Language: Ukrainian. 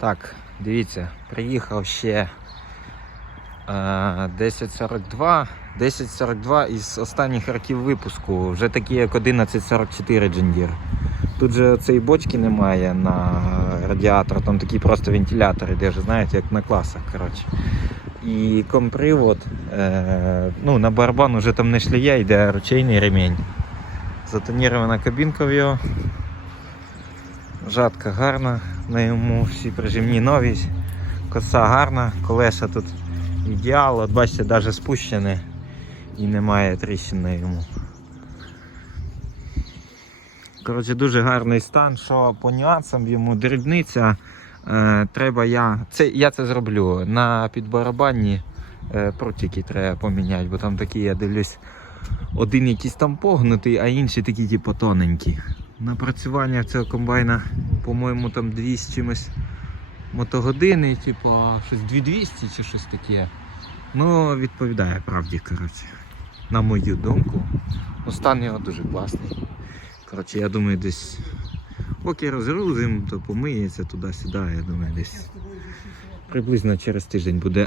Так, дивіться, приїхав ще е, 1042. 1042 із останніх років випуску, вже такі як 1144 Джендір. Тут же цієї бочки немає на радіатор, там такі просто вентилятори, де вже знаєте, як на класах. коротше. І компривод, е, ну, на барабан вже там не шлія, йде ручейний ремінь. Затонірована кабінка в його. Жатка гарна, на йому всі прижимні нові. Коса гарна, колеса тут ідеал, от бачите, навіть спущене і немає тріщин на йому. Коротше, дуже гарний стан, що по нюансам йому дрібниця. Е, треба я. Це, я це зроблю. На підбарабанні е, прутики треба поміняти, бо там такі, я дивлюсь, один якийсь там погнутий, а інші такі типу тоненькі. Напрацювання цього комбайна, по-моєму, там 200 чимось мотогодини, типу, щось 2200 чи щось таке. Ну, відповідає правді, коротше. На мою думку. Ну, його дуже класний. Коротше, я думаю, десь поки розгрузимо, то помиється туди-сюди, я думаю, десь приблизно через тиждень буде